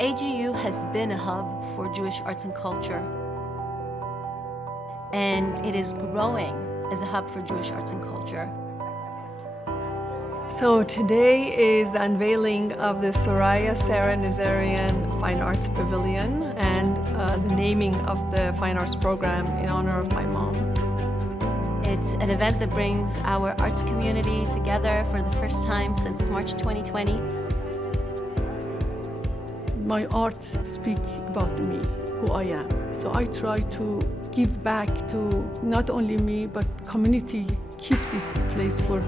AGU has been a hub for Jewish arts and culture, and it is growing as a hub for Jewish arts and culture. So today is the unveiling of the Soraya Sarah Nazarian Fine Arts Pavilion and the naming of the Fine Arts Program in honor of my mom. It's an event that brings our arts community together for the first time since March 2020. My art speaks about me, who I am. So I try to give back to not only me, but community, keep this place for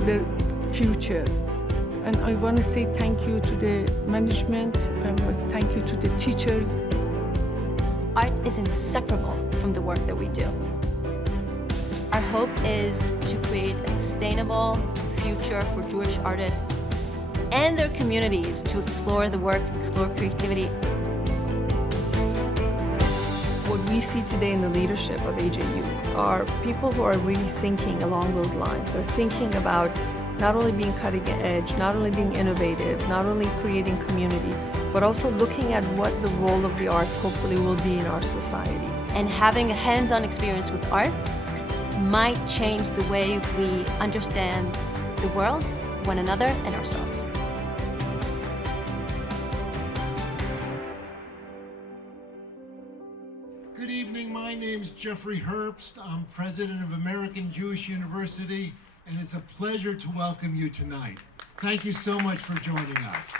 their future. And I want to say thank you to the management, and thank you to the teachers. Art is inseparable from the work that we do. Our hope is to create a sustainable future for Jewish artists and their communities to explore the work, explore creativity. What we see today in the leadership of AJU are people who are really thinking along those lines. They're thinking about not only being cutting edge, not only being innovative, not only creating community, but also looking at what the role of the arts hopefully will be in our society. And having a hands-on experience with art might change the way we understand the world, one another, and ourselves. Good evening, my name's Jeffrey Herbst. I'm president of American Jewish University, and it's a pleasure to welcome you tonight. Thank you so much for joining us.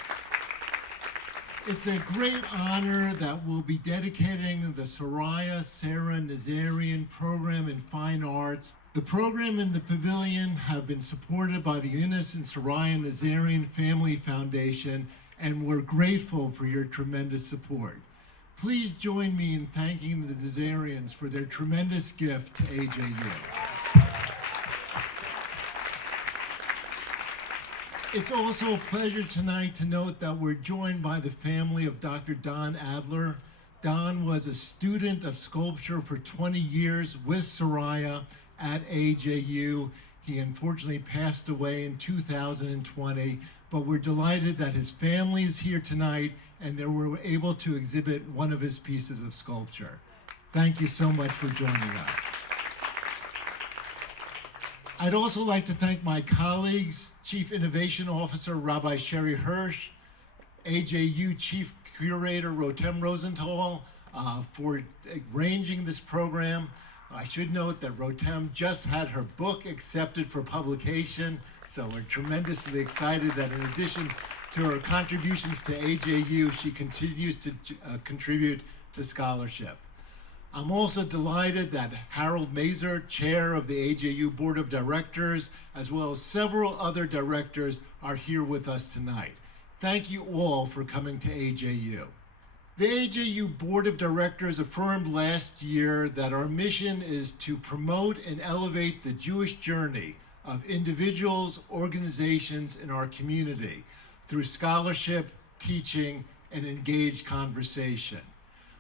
It's a great honor that we'll be dedicating the Soraya Sarah Nazarian Program in Fine Arts. The program and the pavilion have been supported by the Younes and Soraya Nazarian Family Foundation, and we're grateful for your tremendous support. Please join me in thanking the Nazarians for their tremendous gift to AJU. It's also a pleasure tonight to note that we're joined by the family of Dr. Don Adler. Don was a student of sculpture for 20 years with Soraya at AJU. He unfortunately passed away in 2020, but we're delighted that his family is here tonight and that we're able to exhibit one of his pieces of sculpture. Thank you so much for joining us. I'd also like to thank my colleagues, Chief Innovation Officer Rabbi Sherre Hirsch, AJU Chief Curator Rotem Rosenthal for arranging this program. I should note that Rotem just had her book accepted for publication, so we're tremendously excited that in addition to her contributions to AJU, she continues to contribute to scholarship. I'm also delighted that Harold Mazer, chair of the AJU Board of Directors, as well as several other directors, are here with us tonight. Thank you all for coming to AJU. The AJU Board of Directors affirmed last year that our mission is to promote and elevate the Jewish journey of individuals, organizations in our community through scholarship, teaching, and engaged conversation.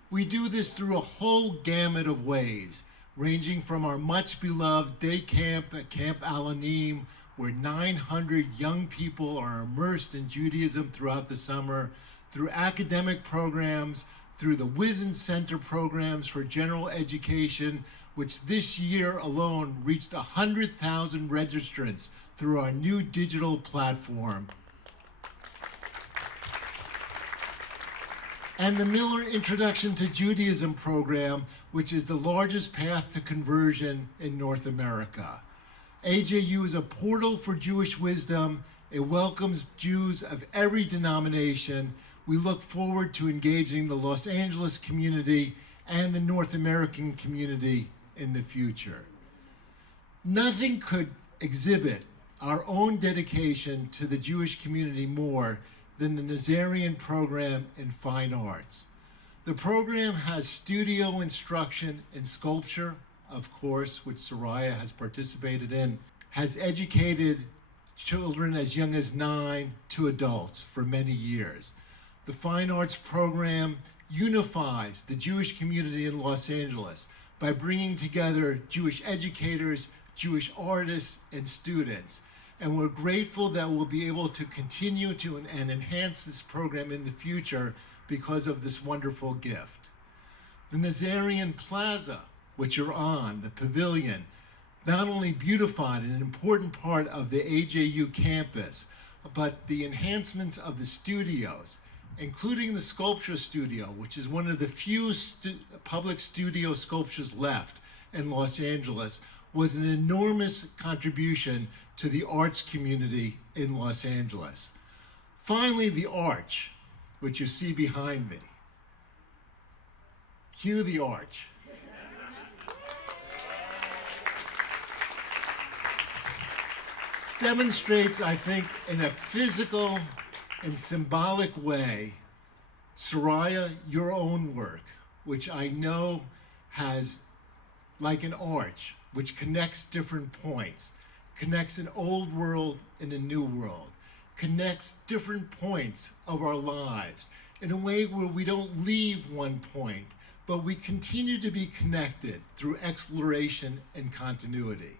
We do this through a whole gamut of ways, ranging from our much beloved day camp at Camp Alanim, where 900 young people are immersed in Judaism throughout the summer, through academic programs, through the Whizin Center programs for general education, which this year alone reached 100,000 registrants through our new digital platform, and the Miller Introduction to Judaism program, which is the largest path to conversion in North America. AJU is a portal for Jewish wisdom. It welcomes Jews of every denomination. We look forward to engaging the Los Angeles community and the North American community in the future. Nothing could exhibit our own dedication to the Jewish community more than the Nazarian Program in Fine Arts. The program has studio instruction in sculpture, of course, which Soraya has participated in, has educated children as young as 9 to adults for many years. The Fine Arts Program unifies the Jewish community in Los Angeles by bringing together Jewish educators, Jewish artists, and students. And we're grateful that we'll be able to continue to and enhance this program in the future because of this wonderful gift. The Nazarian Plaza, which you're on, the Pavilion, not only beautified an important part of the AJU campus, but the enhancements of the studios, including the sculpture studio, which is one of the few public studio sculptures left in Los Angeles, was an enormous contribution to the arts community in Los Angeles. Finally, the arch, which you see behind me. Cue the arch. Demonstrates, I think, in a physical and symbolic way, Soraya, your own work, which I know has, like an arch, which connects different points, connects an old world and a new world, connects different points of our lives in a way where we don't leave one point, but we continue to be connected through exploration and continuity.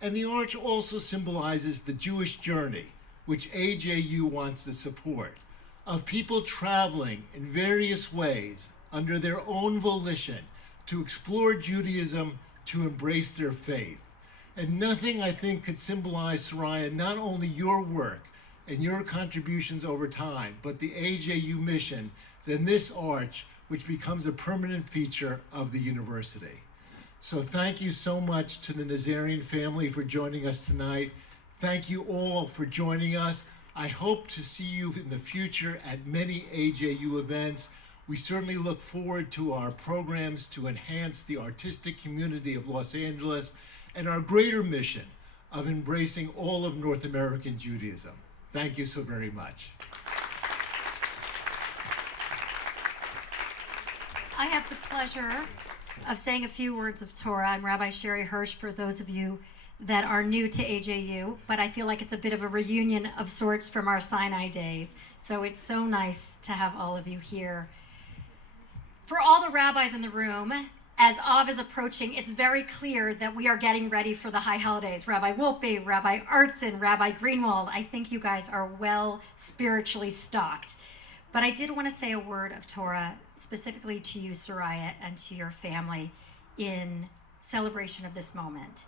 And the arch also symbolizes the Jewish journey, which AJU wants to support, of people traveling in various ways under their own volition to explore Judaism, to embrace their faith. And nothing, I think, could symbolize, Soraya, not only your work and your contributions over time, but the AJU mission than this arch, which becomes a permanent feature of the university. So thank you so much to the Nazarian family for joining us tonight. Thank you all for joining us. I hope to see you in the future at many AJU events. We certainly look forward to our programs to enhance the artistic community of Los Angeles and our greater mission of embracing all of North American Judaism. Thank you so very much. I have the pleasure of saying a few words of Torah. I'm Rabbi Sherre Hirsch, for those of you that are new to AJU, but I feel like it's a bit of a reunion of sorts from our Sinai days. So it's so nice to have all of you here. For all the rabbis in the room, as Av is approaching, it's very clear that we are getting ready for the high holidays. Rabbi Wolpe, Rabbi Artson, Rabbi Greenwald, I think you guys are well spiritually stocked. But I did want to say a word of Torah specifically to you, Soraya, and to your family in celebration of this moment,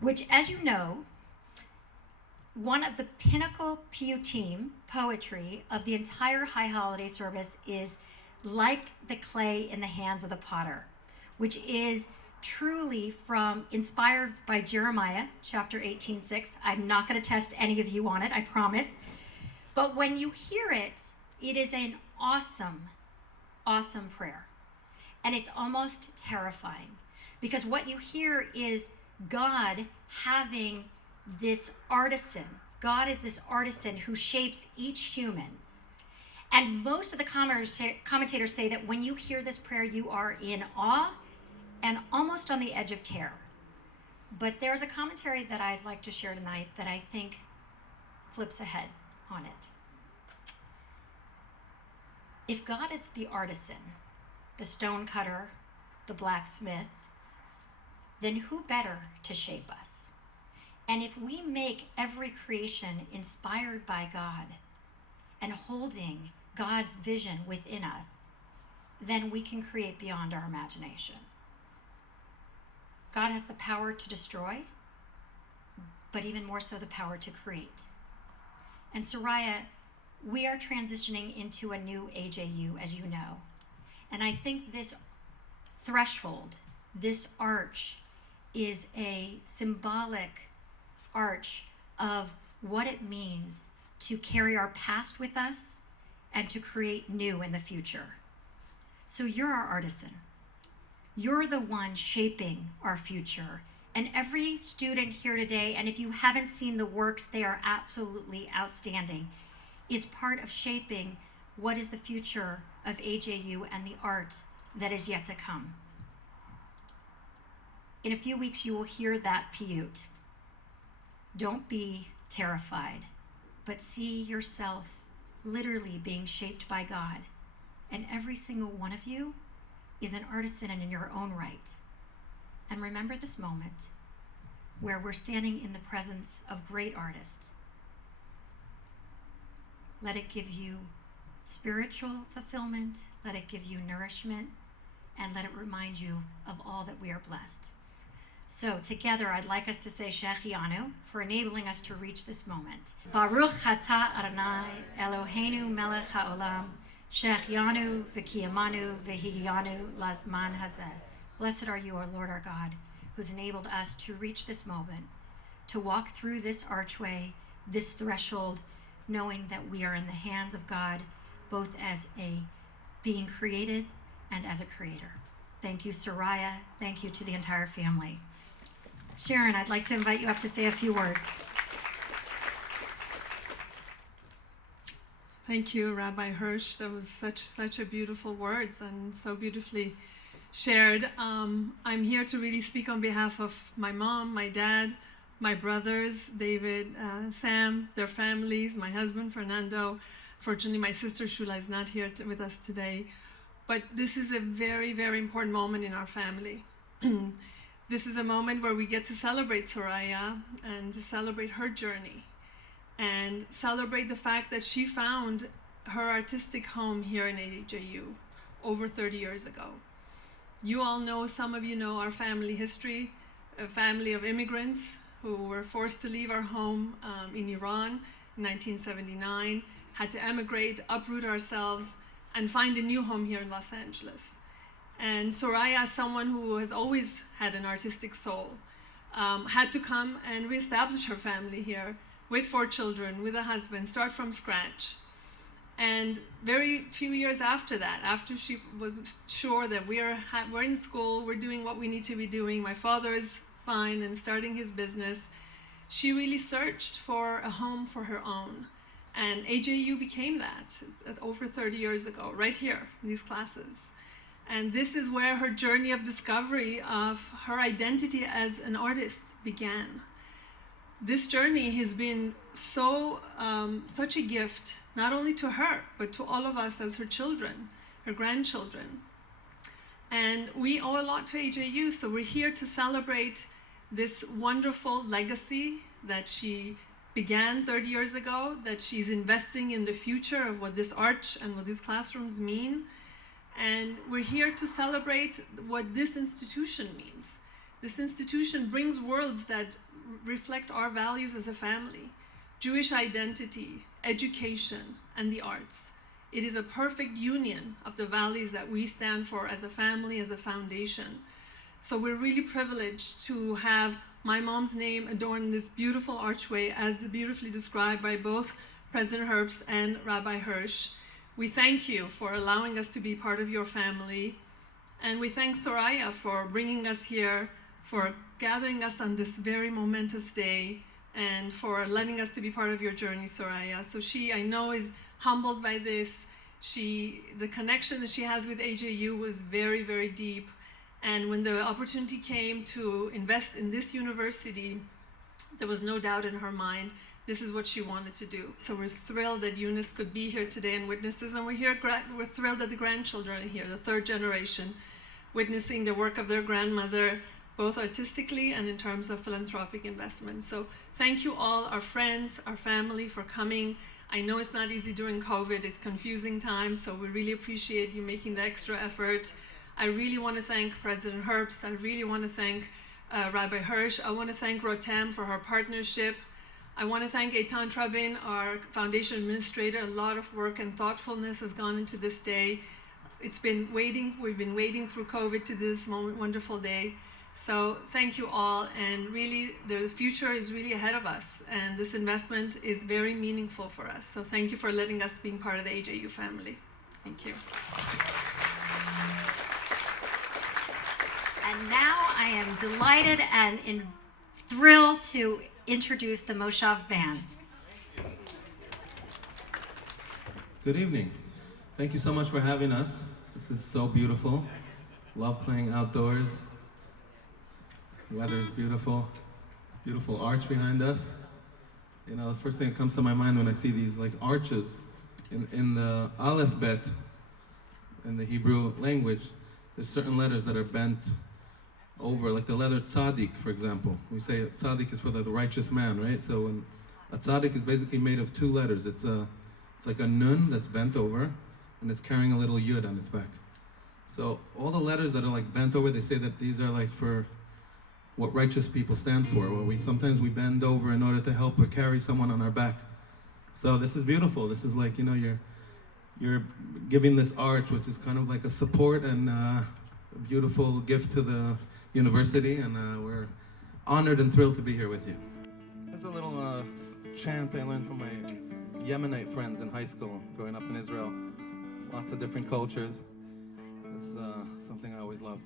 which, as you know, one of the pinnacle poetry of the entire high holiday service is like the clay in the hands of the potter, which is truly inspired by Jeremiah chapter 18:6. I'm not going to test any of you on it, I promise. But when you hear it, it is an awesome, awesome prayer. And it's almost terrifying, because what you hear is God having this artisan. God is this artisan who shapes each human. And most of the commentators say that when you hear this prayer, you are in awe and almost on the edge of terror. But there's a commentary that I'd like to share tonight that I think flips ahead on it. If God is the artisan, the stone cutter, the blacksmith, then who better to shape us? And if we make every creation inspired by God and holding God's vision within us, then we can create beyond our imagination. God has the power to destroy, but even more so the power to create. And Soraya, we are transitioning into a new AJU, as you know. And I think this threshold, this arch, is a symbolic arch of what it means to carry our past with us and to create new in the future. So you're our artisan. You're the one shaping our future. And every student here today, and if you haven't seen the works, they are absolutely outstanding, is part of shaping what is the future of AJU and the art that is yet to come. In a few weeks, you will hear that piyut. Don't be terrified, but see yourself literally being shaped by God. And every single one of you is an artisan and in your own right. And remember this moment where we're standing in the presence of great artists. Let it give you spiritual fulfillment, let it give you nourishment, and let it remind you of all that we are blessed. So together, I'd like us to say Shechianu for enabling us to reach this moment. Baruch Atah Adonai Eloheinu melech haolam, Shechianu v'kiyamanu v'higiyanu lazman hazeh. Blessed are you, our Lord our God, who's enabled us to reach this moment, to walk through this archway, this threshold, knowing that we are in the hands of God, both as a being created and as a creator. Thank you, Soraya. Thank you to the entire family. Sharon, I'd like to invite you up to say a few words. Thank you, Rabbi Hirsch. That was such a beautiful words and so beautifully shared. I'm here to really speak on behalf of my mom, my dad, my brothers, David, Sam, their families, my husband, Fernando. Fortunately, my sister Shula is not here with us today. But this is a very, very important moment in our family. This is a moment where we get to celebrate Soraya and to celebrate her journey and celebrate the fact that she found her artistic home here in AJU over 30 years ago. You all know, some of you know our family history, a family of immigrants who were forced to leave our home in Iran in 1979, had to emigrate, uproot ourselves, and find a new home here in Los Angeles. And Soraya, someone who has always had an artistic soul, had to come and reestablish her family here with 4 children, with a husband, start from scratch. And very few years after that, after she was sure that we're in school, we're doing what we need to be doing, my father is fine and starting his business, she really searched for a home for her own. And AJU became that over 30 years ago, right here in these classes. And this is where her journey of discovery of her identity as an artist began. This journey has been such a gift, not only to her, but to all of us as her children, her grandchildren. And we owe a lot to AJU, so we're here to celebrate this wonderful legacy that she began 30 years ago, that she's investing in the future of what this arch and what these classrooms mean. And we're here to celebrate what this institution means. This institution brings worlds that reflect our values as a family: Jewish identity, education, and the arts. It is a perfect union of the values that we stand for as a family, as a foundation. So we're really privileged to have my mom's name adorn this beautiful archway, as beautifully described by both President Herbst and Rabbi Hirsch. We thank you for allowing us to be part of your family. And we thank Soraya for bringing us here, for gathering us on this very momentous day, and for letting us to be part of your journey, Soraya. So she, I know, is humbled by this. The connection that she has with AJU was very, very deep. And when the opportunity came to invest in this university, there was no doubt in her mind this is what she wanted to do. So we're thrilled that Younes could be here today and witnesses, and we're thrilled that the grandchildren are here, the 3rd generation, witnessing the work of their grandmother, both artistically and in terms of philanthropic investment. So thank you all, our friends, our family, for coming. I know it's not easy during COVID, it's confusing times, so we really appreciate you making the extra effort. I really want to thank President Herbst. I really want to thank Rabbi Hirsch. I want to thank Rotem for her partnership. I want to thank Eitan Trabin, our foundation administrator. A lot of work and thoughtfulness has gone into this day. We've been waiting through COVID to this moment, wonderful day. So thank you all, and really the future is really ahead of us, and this investment is very meaningful for us. So thank you for letting us be part of the AJU family. Thank you. And now I am delighted and thrilled to introduce the Moshav Band. Good evening. Thank you so much for having us. This is so beautiful. Love playing outdoors. The weather is beautiful. Beautiful arch behind us. You know, the first thing that comes to my mind when I see these like arches in the Aleph Bet, in the Hebrew language, there's certain letters that are bent over, like the letter tzaddik, for example. We say tzaddik is for the righteous man, right? So a tzaddik is basically made of 2 letters. It's a It's like a nun that's bent over, and it's carrying a little yud on its back. So all the letters that are like bent over, they say that these are like for what righteous people stand for, where sometimes we bend over in order to help or carry someone on our back. So this is beautiful. This is like, you're giving this arch, which is kind of like a support and a beautiful gift to the university, and we're honored and thrilled to be here with you. There's a little chant I learned from my Yemenite friends in high school growing up in Israel. Lots of different cultures. It's something I always loved.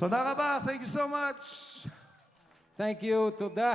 תודה רבה, thank you so much. Thank you, תודה.